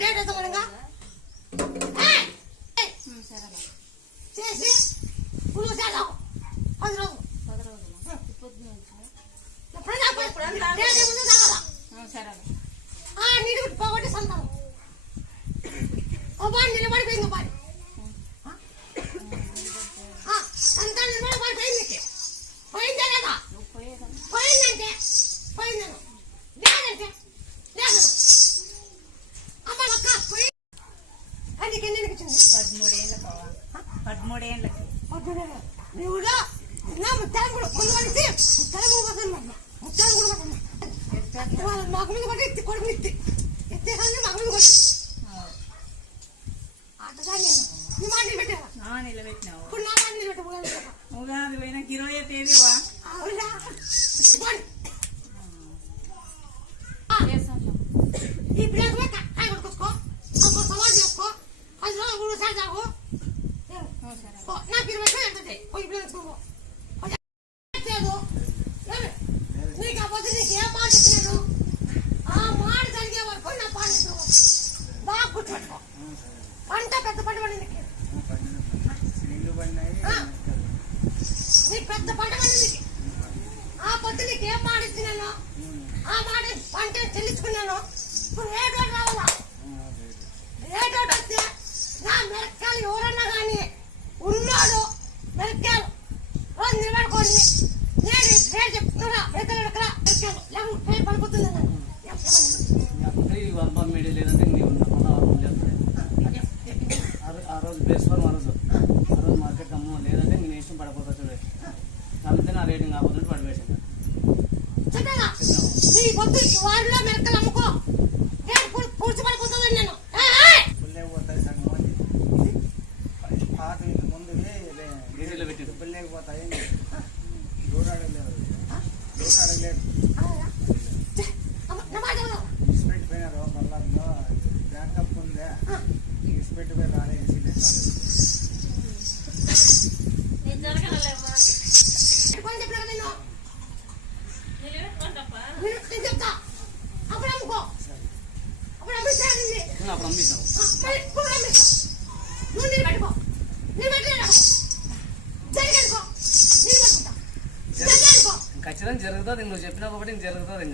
date అయితే మనగా చేసి పులుగు చేద్దాం 10 రోజులు నీళ్ళు పోగొట్టి సంతానం నిలబడిపోయింది పాడి సంతానం నిలబడిపోయింది పోయిందే లేదా పోయిందంటే పోయిందను లేదంటే లేదు అమ్మ అక్క పోయి అందుకే నేను ఇచ్చింది 13 ఏళ్ళ బావా 13 ఏళ్ళకి నువ్వుగా నా ముత్తాను కూడా కొనుగోలిచ్చి ముత్తాను కూడా ముత్తాను కూడా మగ మీద కొట్టి ఎత్తి కొడుకుని ఎత్తే కానీ మగ మీద కొట్టి ఆటగా నేను నీ మాట నిలబెట్టావా నిలబెట్టినావు ఇప్పుడు నా మాట నిలబెట్టావు ఉగాది పోయినా 20వ తేదీవా అవునా ఈ బ్రేక్ కాయ కొట్టుకోసుకో ఒక సవాల్ చేసుకో 10 రోజులు కూడా సార్ తాగు నాకు 20 రూపాయలు ఎంత పోయి పిల్లలు నీకు కాకపోతే నీకు ఏ మాట చెప్పినాను ఆ మాట జరిగే వరకు నా పాడు బాగా గుర్తుపెట్టుకో పంట పెద్ద పంట పండింది నీకు పెద్ద పంట పండింది ఆ పొద్దు నీకు ఏం మాట ఇచ్చినాను ఆ మాట పంట చెల్లించుకున్నాను ఇప్పుడు ఏ డోట్ రావాలా ఏ డోట్ వస్తే నా మిరకాయలు ఎవరన్నా కానీ ఉన్నాడు మిరకాయలు రోజు నిలబడుకోండి నేను రేటు చెప్తున్నా మిరకాయలు పేరు పడిపోతుంది లేదంటే ఆ రోజు బేస్ఫార్ ఆ రోజు మార్కెట్ అమ్మ లేదంటే నేను ఇష్టం పడిపోతా చూడండి కాబట్టి నా రేటింగ్ కాకపోతే పడిపోయాను నీ పొద్దు వారిలో మిరకలు అమ్ముకో పూర్తి పడిపోతుంది నేను డీజిల్లో పెట్టారు లేకపోతాయి దూరాడలేదు పెట్టిపోయినారు బల్లాల్లో బ్యాకప్ ఉందే పెట్టిపోయి రాలేదు చెప్తా అప్పుడు అమ్ముకో అప్పుడు అమ్మిస్తాను అప్పుడు అమ్మిస్తాం నువ్వు నీళ్ళు పెట్టుకో నీళ్ళు పెట్టుకో జరిగనుకో నీళ్ళు పెట్టుకుంటా ఖచ్చితంగా జరుగుతుంది నువ్వు చెప్పినా ఒకటి జరుగుతుంది ఇంకా